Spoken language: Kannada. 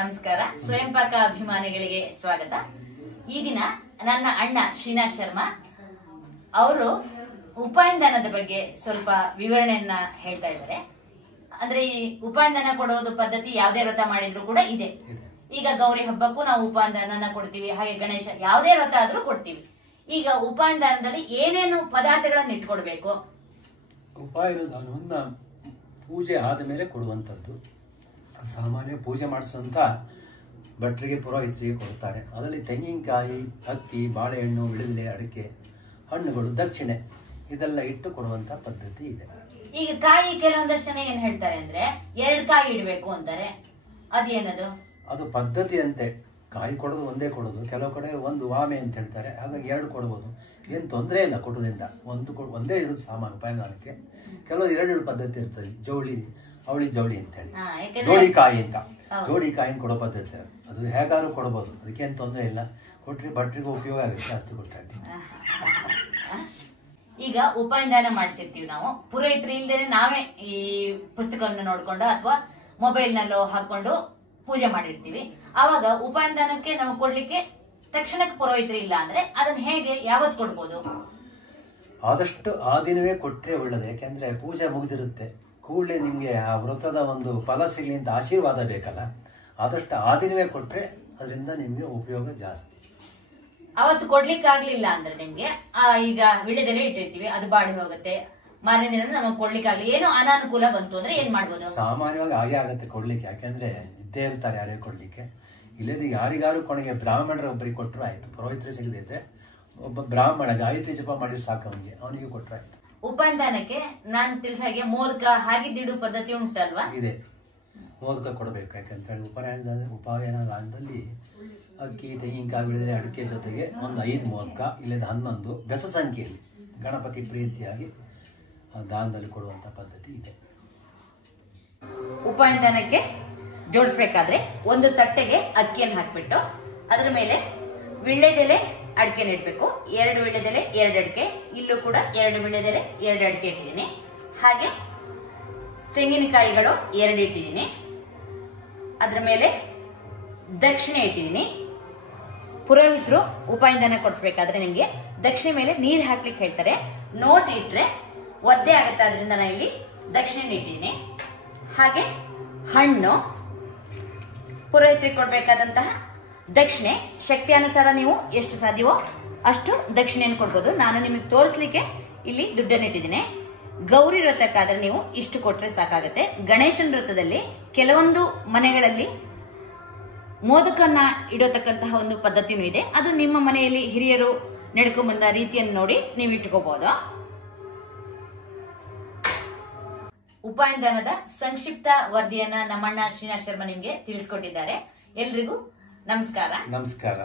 ನಮಸ್ಕಾರ. ಸ್ವಯಂ ಪಾಕ ಅಭಿಮಾನಿಗಳಿಗೆ ಸ್ವಾಗತ. ಈ ದಿನ ನನ್ನ ಅಣ್ಣ ಶ್ರೀನಾಥ್ ಶರ್ಮಾ ಅವರು ಉಪಾಯನದಾನದ ಬಗ್ಗೆ ಸ್ವಲ್ಪ ವಿವರಣೆಯನ್ನ ಹೇಳ್ತಾ ಇದ್ದಾರೆ. ಅಂದ್ರೆ ಈ ಉಪಾಯನದಾನ ಕೊಡೋದು ಪದ್ಧತಿ ಯಾವುದೇ ವ್ರತ ಮಾಡಿದ್ರು ಕೂಡ ಇದೆ. ಈಗ ಗೌರಿ ಹಬ್ಬಕ್ಕೂ ನಾವು ಉಪಾಯನದಾನ ಕೊಡ್ತೀವಿ, ಹಾಗೆ ಗಣೇಶ ಯಾವುದೇ ವ್ರತ ಆದ್ರೂ ಕೊಡ್ತೀವಿ. ಈಗ ಉಪಾಯನದಾನದಲ್ಲಿ ಏನೇನು ಪದಾರ್ಥಗಳನ್ನ ಇಟ್ಕೊಡ್ಬೇಕು? ಉಪಾಯನದಾನವನ್ನ ಪೂಜೆ ಆದ ಮೇಲೆ ಕೊಡುವಂಥದ್ದು. ಸಾಮಾನ್ಯ ಪೂಜೆ ಮಾಡಿಸಂತ ಭಟ್ರಿಗೆ ಪುರೋಹಿತರಿಗೆ ಕೊಡ್ತಾರೆ. ಅದರಲ್ಲಿ ತೆಂಗಿನಕಾಯಿ, ಅಕ್ಕಿ, ಬಾಳೆಹಣ್ಣು, ವಿಳೆದೆಲೆ, ಅಡಿಕೆ, ಹಣ್ಣುಗಳು, ದಕ್ಷಿಣೆ ಇದೆಲ್ಲ ಇಟ್ಟು ಕೊಡುವಂತ ಪದ್ಧತಿ ಇದೆ. ಈಗ ಕಾಯಿ ಕೆಲವೊಂದಷ್ಟು ಜನ ಏನ್ ಹೇಳ್ತಾರೆ ಅಂದ್ರೆ 2 ಕಾಯಿ ಇಡಬೇಕು ಅಂತಾರೆ. ಅದೇನದು? ಅದು ಪದ್ಧತಿ ಅಂತೆ. ಕಾಯಿ ಕೊಡೋದು ಒಂದೇ ಕೊಡೋದು, ಕೆಲವು ಕಡೆ ಒಂದು ವಾಮೆ ಅಂತ ಹೇಳ್ತಾರೆ, ಹಾಗಾಗಿ 2 ಕೊಡ್ಬೋದು. ಏನು ತೊಂದರೆ ಇಲ್ಲ ಕೊಡೋದ್ರಿಂದ. ಒಂದೇ ಇಡೋದು ಸಾಮಾನು ಉಪಾಯನದಾನಕ್ಕೆ. ಕೆಲವು 2 ಇಡೋ ಪದ್ಧತಿ ಇರ್ತದೆ. ಜವಳಿ, ಅವಳಿ ಜವಳಿ ಅಂತ ಹೇಳಿ, ಜೋಡಿ ಕಾಯಿ ಅಂತ, ಜೋಡಿ ಕಾಯಿನ ಕೊಡೋ ಪದ್ಧತಿ. ಅದು ಹೇಗಾದ್ರೂ ಕೊಡಬಹುದು, ಅದಕ್ಕೇನು ತೊಂದರೆ ಇಲ್ಲ. ಕೊಟ್ರೆ ಭಟ್ರಿಗೂ ಉಪಯೋಗ ಆಗುತ್ತೆ ಜಾಸ್ತಿ ಕೊಟ್ಟರೆ. ಈಗ ಉಪಾಯನದಾನ ಮಾಡಿಸಿರ್ತೀವಿ ನಾವು, ಪುರೋಹಿತರು ಇಲ್ದೇನೆ ನಾವೇ ಈ ಪುಸ್ತಕವನ್ನು ನೋಡ್ಕೊಂಡು ಅಥವಾ ಮೊಬೈಲ್ ನಲ್ಲೋ ಹಾಕೊಂಡು ಪೂಜೆ ಮಾಡಿರ್ತೀವಿ. ಆವಾಗ ಉಪಾಯನದಾನಕ್ಕೆ ನಾವು ಕೊಡ್ಲಿಕ್ಕೆ ತಕ್ಷಣಕ್ಕೆ ಪುರೋಹಿತರು ಇಲ್ಲ ಅಂದ್ರೆ ಅದನ್ನ ಹೇಗೆ ಯಾವತ್ತು ಕೊಡ್ಬೋದು? ಆದಷ್ಟು ಆ ದಿನವೇ ಕೊಟ್ಟರೆ ಒಳ್ಳೇದು. ಯಾಕೆಂದ್ರೆ ಪೂಜೆ ಮುಗಿದಿರುತ್ತೆ, ಕೂಡಲೇ ನಿಮ್ಗೆ ಆ ವ್ರತದ ಒಂದು ಫಲ ಸಿಗಲಿ ಅಂತ ಆಶೀರ್ವಾದ ಬೇಕಲ್ಲ. ಆದಷ್ಟು ಆ ದಿನವೇ ಕೊಟ್ರೆ ಅದರಿಂದ ನಿಮ್ಗೆ ಉಪಯೋಗ ಜಾಸ್ತಿ. ಅವತ್ತು ಕೊಡ್ಲಿಕ್ಕೆ ಆಗ್ಲಿಲ್ಲ ಅಂದ್ರೆ ನಿಮ್ಗೆ ಈಗ ವಿಳೆದೆಲೆ ಇಟ್ಟಿರ್ತೀವಿ, ಅದು ಬಾಡಿ ಹೋಗುತ್ತೆ. ಮಾರನೇ ದಿನ ನಮಗೆ ಕೊಡ್ಲಿಕ್ಕೆ ಆಗ್ಲಿ, ಏನೋ ಅನಾನುಕೂಲ ಬಂತು ಅಂದ್ರೆ ಏನ್ ಮಾಡ್ಬೋದು? ಸಾಮಾನ್ಯವಾಗಿ ಹಾಗೆ ಆಗತ್ತೆ ಕೊಡ್ಲಿಕ್ಕೆ. ಯಾಕೆಂದ್ರೆ ಇದ್ದೇ ಇರ್ತಾರೆ ಯಾರೇ ಕೊಡ್ಲಿಕ್ಕೆ. ಇಲ್ಲದೆ ಯಾರಿಗಾರು ಕೊನೆಗೆ ಬ್ರಾಹ್ಮಣರ ಒಬ್ಬರಿಗೆ ಕೊಟ್ಟರು ಆಯ್ತು. ಪುರೋಹಿತರು ಸಿಗದಿದ್ರೆ ಒಬ್ಬ ಬ್ರಾಹ್ಮಣ ಗಾಯತ್ರಿ ಜಪ ಮಾಡಿದ್ರೆ ಸಾಕು, ಅವನಿಗೆ ಕೊಟ್ಟರು ಆಯ್ತು. ಉಪಾಯನದಾನಕ್ಕೆ ನಾನು ತಿಳಿದ ಹಾಗೆ ಮೋದಕ ಹಾಗಿದ್ದಿಡು ಪದ್ಧತಿ ಉಂಟಲ್ವಾ? ಇದೆ, ಮೋದಕ ಕೊಡಬೇಕು. ಯಾಕಂತ ಹೇಳಿ ಉಪಾಯನದಾನದಲ್ಲಿ ಅಕ್ಕಿ, ತೆಂಗಿನಕಾಯಿ, ವಿಳೆದೆಲೆ, ಅಡಿಕೆ ಜೊತೆಗೆ ಒಂದು 5 ಮೋದಕ, ಇಲ್ಲದ 11 ಬೆಸ ಸಂಖ್ಯೆಯಲ್ಲಿ ಗಣಪತಿ ಪ್ರೀತಿಯಾಗಿ ದಾನದಲ್ಲಿ ಕೊಡುವಂತ ಪದ್ಧತಿ ಇದೆ. ಉಪಾಯನದಾನಕ್ಕೆ ಜೋಡಿಸ್ಬೇಕಾದ್ರೆ ಒಂದು ತಟ್ಟೆಗೆ ಅಕ್ಕಿಯನ್ನು ಹಾಕ್ಬಿಟ್ಟು ಅದರ ಮೇಲೆ ವಿಳ್ಳೆದೆಲೆ, ಅಡಿಕೆ ಇಡಬೇಕು. 2 ವಿಳ್ಳೆದೆಲೆ, 2 ಅಡಿಕೆ. ಇಲ್ಲೂ ಕೂಡ 2 ವಿಳ್ಳೆದೆಲೆ, 2 ಅಡಿಕೆ ಇಟ್ಟಿದ್ದೀನಿ. ಹಾಗೆ ತೆಂಗಿನಕಾಯಿಗಳು 2 ಇಟ್ಟಿದ್ದೀನಿ. ಅದರ ಮೇಲೆ ದಕ್ಷಿಣೆ ಇಟ್ಟಿದ್ದೀನಿ. ಪುರೋಹಿತರು ಉಪಾಯನದಾನ ಕೊಡಿಸ್ಬೇಕಾದ್ರೆ ನಿಮ್ಗೆ ದಕ್ಷಿಣೆ ಮೇಲೆ ನೀರು ಹಾಕ್ಲಿಕ್ಕೆ ಹೇಳ್ತಾರೆ. ನೋಟ್ ಇಟ್ರೆ ಒದ್ದೆ ಆಗುತ್ತೆ, ಅದರಿಂದ ನಾನು ಇಲ್ಲಿ ದಕ್ಷಿಣೆ ಇಟ್ಟಿದ್ದೀನಿ. ಹಾಗೆ ಹಣ್ಣು, ಪುರೋಹಿತರಿಗೆ ಕೊಡ್ಬೇಕಾದಂತಹ ದಕ್ಷಿಣೆ ಶಕ್ತಿ ಅನುಸಾರ ನೀವು ಎಷ್ಟು ಸಾಧ್ಯವೋ ಅಷ್ಟು ದಕ್ಷಿಣೆಯನ್ನು ಕೊಡ್ಬೋದು. ನಾನು ನಿಮಗೆ ತೋರಿಸ್ಲಿಕ್ಕೆ ಇಲ್ಲಿ ದುಡ್ಡನ್ನು ಇಟ್ಟಿದ್ದೀನಿ. ಗೌರಿ ವ್ರತಕ್ಕಾದ್ರೆ ನೀವು ಇಷ್ಟು ಕೊಟ್ರೆ ಸಾಕಾಗುತ್ತೆ. ಗಣೇಶನ ವ್ರತದಲ್ಲಿ ಕೆಲವೊಂದು ಮನೆಗಳಲ್ಲಿ ಮೋದಕನ್ನ ಇಡತಕ್ಕಂತಹ ಒಂದು ಪದ್ಧತಿನೂ ಇದೆ. ಅದು ನಿಮ್ಮ ಮನೆಯಲ್ಲಿ ಹಿರಿಯರು ನಡ್ಕೊಂಡ್ ಬಂದ ರೀತಿಯನ್ನು ನೋಡಿ ನೀವು ಇಟ್ಕೋಬಹುದು. ಉಪಾಯನದಾನದ ಸಂಕ್ಷಿಪ್ತ ವರದಿಯನ್ನ ನಮ್ಮಣ್ಣ ಶ್ರೀನಾಥ್ ಶರ್ಮಾ ನಿಮ್ಗೆ ತಿಳಿಸ್ಕೊಟ್ಟಿದ್ದಾರೆ. ಎಲ್ರಿಗೂ ನಮಸ್ಕಾರ. ನಮಸ್ಕಾರ.